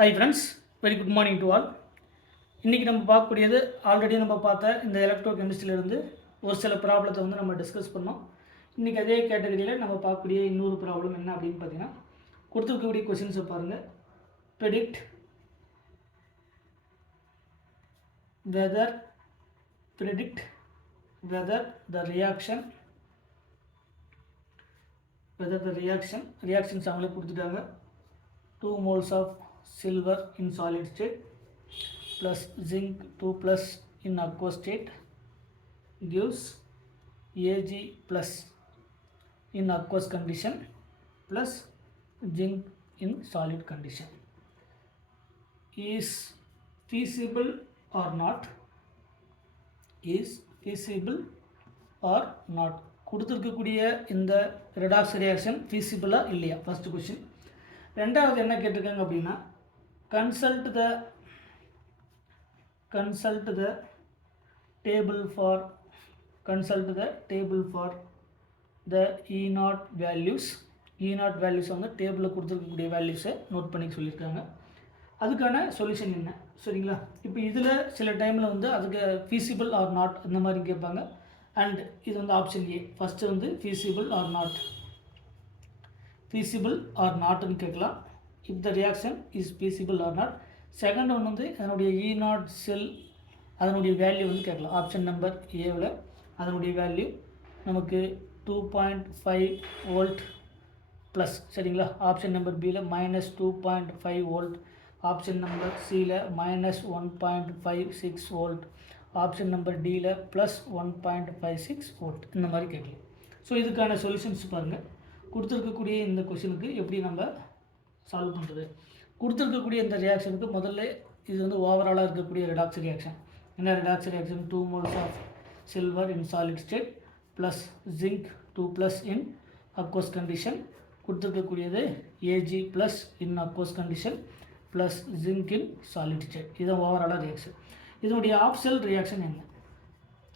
Hi friends, very good morning to all. இன்றைக்கி நம்ம பார்க்கக்கூடியது ஆல்ரெடி நம்ம பார்த்த இந்த எலக்ட்ரோ கெமிஸ்ட்ரியிலேருந்து ஒரு சில ப்ராப்ளத்தை வந்து நம்ம டிஸ்கஸ் பண்ணோம். இன்றைக்கி அதே கேட்டகரியில் நம்ம பார்க்கக்கூடிய இன்னொரு ப்ராப்ளம் என்ன அப்படின்னு பார்த்தீங்கன்னா, கொடுத்துருக்கக்கூடிய கொஷின்ஸை பாருங்கள். ப்ரெடிக்ட் வெதர் the reactions அவங்களே கொடுத்துட்டாங்க. 2 moles of silver in solid state plus zinc 2 plus in aqueous state gives Ag plus in aqueous condition plus zinc in solid condition. Is feasible or not? கொடுத்துருக்கக்கூடிய இந்த redox reaction ஃபீஸிபிளாக இல்லையா, first question. ரெண்டாவது என்ன கேட்டிருக்காங்க அப்படின்னா, consult the table for the E0 values. E0 values வந்து டேபிளில் கொடுத்துருக்கக்கூடிய வேல்யூஸை நோட் பண்ணி சொல்லியிருக்காங்க. அதுக்கான சொல்யூஷன் என்ன, சரிங்களா? இப்போ இதில் சில டைமில் வந்து அதுக்கு ஃபீஸிபிள் ஆர் நாட் அந்த மாதிரி கேட்பாங்க. அண்ட் இது வந்து ஆப்ஷன் ஏ, ஃபஸ்ட்டு வந்து ஃபீஸிபிள் ஆர் நாட்னு கேட்கலாம். If the reaction is feasible or not. Second ஒன்று வந்து அதனுடைய E0 செல் அதனுடைய வேல்யூ வந்து கேட்கலாம். ஆப்ஷன் நம்பர் ஏவில் அதனுடைய வேல்யூ நமக்கு 2.5 வோல்ட் ப்ளஸ், சரிங்களா? ஆப்ஷன் நம்பர் பியில் -2.5 வோல்ட். ஆப்ஷன் நம்பர் சியில் -1.56 வோல்ட். ஆப்ஷன் நம்பர் டியில் +1.56 வோல்ட். இந்த மாதிரி கேட்கலாம். ஸோ இதுக்கான சொல்யூஷன்ஸ் பாருங்கள். கொடுத்துருக்கக்கூடிய இந்த கொஷினுக்கு எப்படி நம்ம சால்வ் பண்ணுறது. கொடுத்துருக்கக்கூடிய இந்த ரியாக்ஷனுக்கு முதல்ல இது வந்து ஓவராலாக இருக்கக்கூடிய ரெடாக்ஸ் ரியாக்ஷன். என்ன redox reaction? 2 moles of silver in solid state plus zinc 2 + in aqueous condition. கொடுத்துருக்கக்கூடியது Ag plus in aqueous condition plus zinc in solid state. இதுதான் ஓவராலாக ரியாக்ஷன். இதனுடைய ஆஃப் செல் ரியாக்ஷன் என்ன?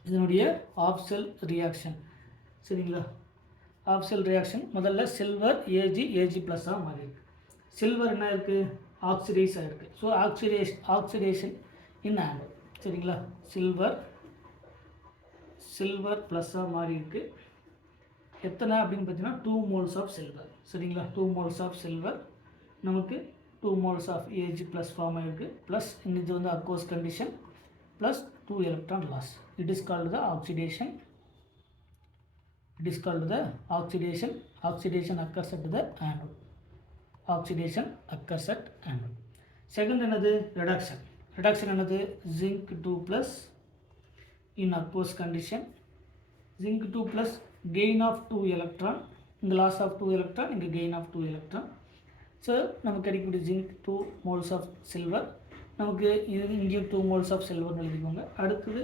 இதனுடைய ஆஃப் செல் ரியாக்ஷன், சரிங்களா? Half cell reaction முதல்ல silver Ag ப்ளஸ்ஸாக மாறி இருக்குது. சில்வர் என்ன இருக்குது? ஆக்சிடைஸ் ஆகிருக்கு. ஸோ ஆக்சிடேஷன் இன் ஆனோட், சரிங்களா? சில்வர் ப்ளஸ்ஸாக மாறி இருக்குது. எத்தனை அப்படின்னு பார்த்தீங்கன்னா 2 moles ஆஃப் சில்வர், சரிங்களா? 2 moles ஆஃப் சில்வர் நமக்கு 2 moles of Ag plus form ஆகிருக்கு. ப்ளஸ் இது வந்து aqueous condition plus 2 electron loss. It is called the oxidation. Oxidation occurs at the anode. Second என்னது? reduction என்னது? zinc 2 plus in aqueous condition. zinc 2 plus gain of 2 electron, இந்த loss of 2 electron, இங்கே gain of 2 electron. So நமக்கு கிடைக்கக்கூடிய zinc 2 moles of silver, நமக்கு இது இங்கேயும் 2 moles of silver எழுதிக்கோங்க. அடுத்தது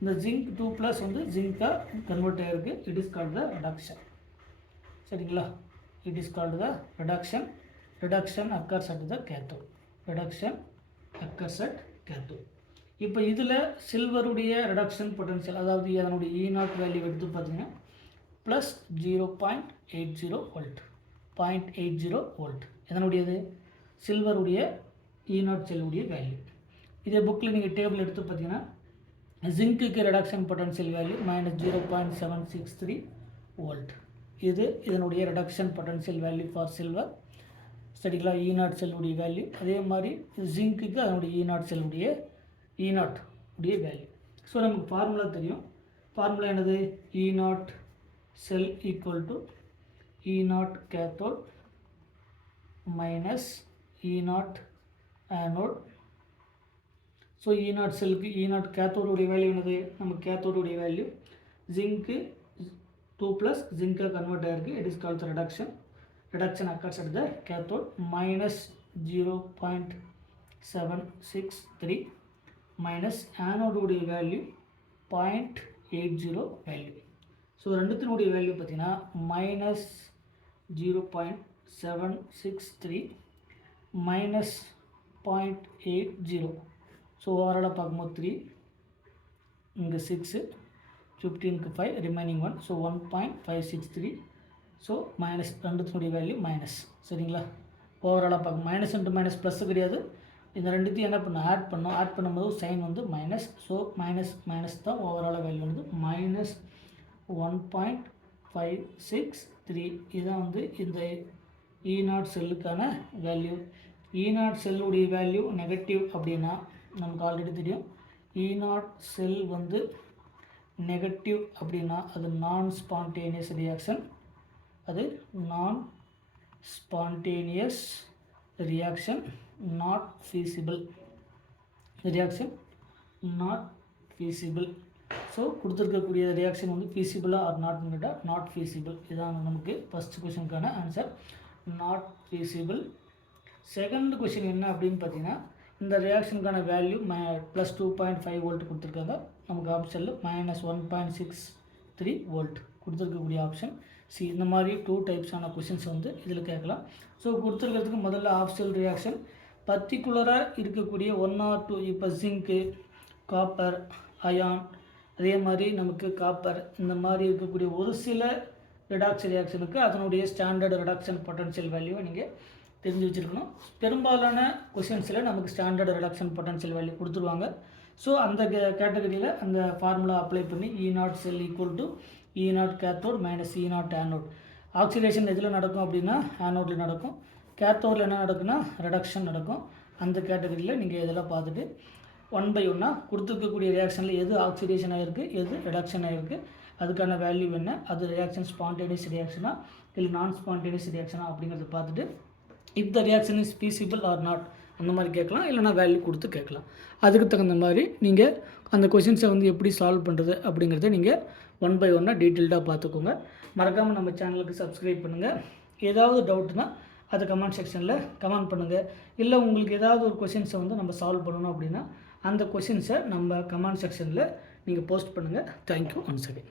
இந்த zinc 2 plus வந்து ஜிங்காக கன்வெர்ட் ஆகிருக்கு. It is called the reduction, சரிங்களா? It is called the reduction occurs at the cathode. இப்போ இதில் சில்வருடைய ரிடக்ஷன் பொட்டன்ஷியல், அதாவது அதனுடைய E0 வேல்யூ எடுத்து பார்த்தீங்கன்னா ப்ளஸ் 0.80 வோல்ட். எதனுடையது? சில்வருடைய E0 செல்லுடைய வேல்யூ. இதே புக்கில் நீங்கள் டேபிள் எடுத்து பார்த்தீங்கன்னா ஜிங்க்குக்கு ரிடக்ஷன் பொட்டன்ஷியல் வேல்யூ -0.763 வோல்ட். இதனுடைய reduction potential value for silver, சரிங்களா? E0 செல்லுடைய வேல்யூ. அதே மாதிரி ஜிங்க்குக்கு அதனுடைய E0 செல்லுடைய வேல்யூ. ஸோ நமக்கு ஃபார்முலா தெரியும். ஃபார்முலா என்னது? E0 cell equal to E0 cathode minus E0 anode. So E0 செல்லுக்கு E0 கேத்தோடுடைய வேல்யூ என்னது? நம்ம கேத்தோடுடைய வேல்யூ ஜிங்க்கு 2 + ஜிங்காக கன்வெர்ட் ஆகிருக்கு. It is called the reduction occurs at the cathode -0.763 minus ஆனோடுடைய வேல்யூ 0.80 வேல்யூ. ஸோ ரெண்டுத்தினுடைய வேல்யூ பார்த்தீங்கன்னா -0.763 மைனஸ் 0.80. ஸோ ஓவராலாக பார்க்கும்போது 3, இங்கே 6, 15க்கு 5, ரிமைனிங் 1. ஸோ 1.563. ஸோ மைனஸ் ரெண்டுத்தினுடைய வேல்யூ மைனஸ், சரிங்களா? ஓவராலாக பார்க்கணும். மைனஸ் இன்ட்டு மைனஸ் ப்ளஸ் கிடையாது. இந்த ரெண்டுத்தையும் என்ன பண்ணணும், ஆட் பண்ணும்போது சைன் வந்து மைனஸ். ஸோ மைனஸ் தான் ஓவராலாக வேல்யூ வந்து -1.563. இதுதான் வந்து இந்த E0 செல்லுக்கான வேல்யூ. E0 செல்லுடைய வேல்யூ நெகட்டிவ் அப்படின்னா நமக்கு ஆல்ரெடி தெரியும். E0 செல் வந்து நெகட்டிவ் அப்படின்னா அது non spontaneous reaction. Not feasible reaction, not feasible. So கொடுத்துருக்கக்கூடிய ரியாக்ஷன் வந்து feasible-ஆ ஆர் நாட் feasible. இதுதான் நமக்கு ஃபஸ்ட் கொஷனுக்கான answer, not feasible. Second question என்ன அப்படின்னு பார்த்தீங்கன்னா, இந்த ரியாக்ஷனுக்கான வேல்யூ +2.5 வோல்ட் கொடுத்துருக்காங்க. நமக்கு ஆப்ஷனில் -1.63 வோல்ட் கொடுத்துருக்கக்கூடிய ஆப்ஷன் சி. இந்த மாதிரி 2 டைப்ஸான கொஷின்ஸ் வந்து இதில் கேட்கலாம். ஸோ கொடுத்துருக்கிறதுக்கு முதல்ல ஆப்ஷனல் ரியாக்ஷன் பர்டிகுலராக இருக்கக்கூடிய 1 or 2, இப்போ ஜிங்க்கு, காப்பர், அயான், அதே மாதிரி நமக்கு காப்பர், இந்த மாதிரி இருக்கக்கூடிய ஒரு சில ரிடாக்ஸ் ரியாக்ஷனுக்கு அதனுடைய ஸ்டாண்டர்ட் ரிடக்ஷன் பொட்டன்ஷியல் வேல்யூவை நீங்கள் தெரிஞ்சு வச்சுருக்கணும். பெரும்பாலான கொஷின்ஸில் நமக்கு ஸ்டாண்டர்ட் ரிடக்ஷன் பொட்டன்ஷியல் வேல்யூ கொடுத்துருவாங்க. ஸோ அந்த கேட்டகரியில் அந்த ஃபார்முலா அப்ளை பண்ணி E0 cell equal to E0 cathode minus E0 anode. Oxidation எதில் நடக்கும் அப்படின்னா ஆனோடில் நடக்கும். கேத்தோடில் என்ன நடக்குன்னா ரிடக்ஷன் நடக்கும். அந்த கேட்டகரியில் நீங்கள் இதெல்லாம் பார்த்துட்டு 1 by 1 கொடுத்துருக்கக்கூடிய ரியாக்ஷனில் எது ஆக்சிடேஷன் ஆகிருக்கு, எது ரிடக்ஷன் ஆகிருக்கு, அதுக்கான வேல்யூ என்ன, அது ரியாக்ஷன் ஸ்பான்டேனியஸ் ரியாக்ஷனா இல்லை நான் ஸ்பான்டேனியஸ் ரியாக்ஷனா அப்படிங்கிறத பார்த்துட்டு if the reaction is feasible or not அந்த மாதிரி கேட்கலாம். இல்லைனா வேல்யூ கொடுத்து கேட்கலாம். அதுக்கு தகுந்த மாதிரி நீங்கள் அந்த கொஷின்ஸை வந்து எப்படி சால்வ் பண்ணுறது அப்படிங்கிறத நீங்கள் 1 by 1 டீட்டெயில்டாக பார்த்துக்கோங்க. மறக்காமல் நம்ம சேனலுக்கு சப்ஸ்கிரைப் பண்ணுங்கள். ஏதாவது டவுட்னா அதை கமெண்ட் செக்ஷனில் கமெண்ட் பண்ணுங்கள். இல்லை உங்களுக்கு ஏதாவது ஒரு கொஷின்ஸை வந்து நம்ம சால்வ் பண்ணணும் அப்படின்னா அந்த கொஷின்ஸை நம்ம கமெண்ட் செக்ஷனில் நீங்கள் போஸ்ட் பண்ணுங்கள். Thank you once again.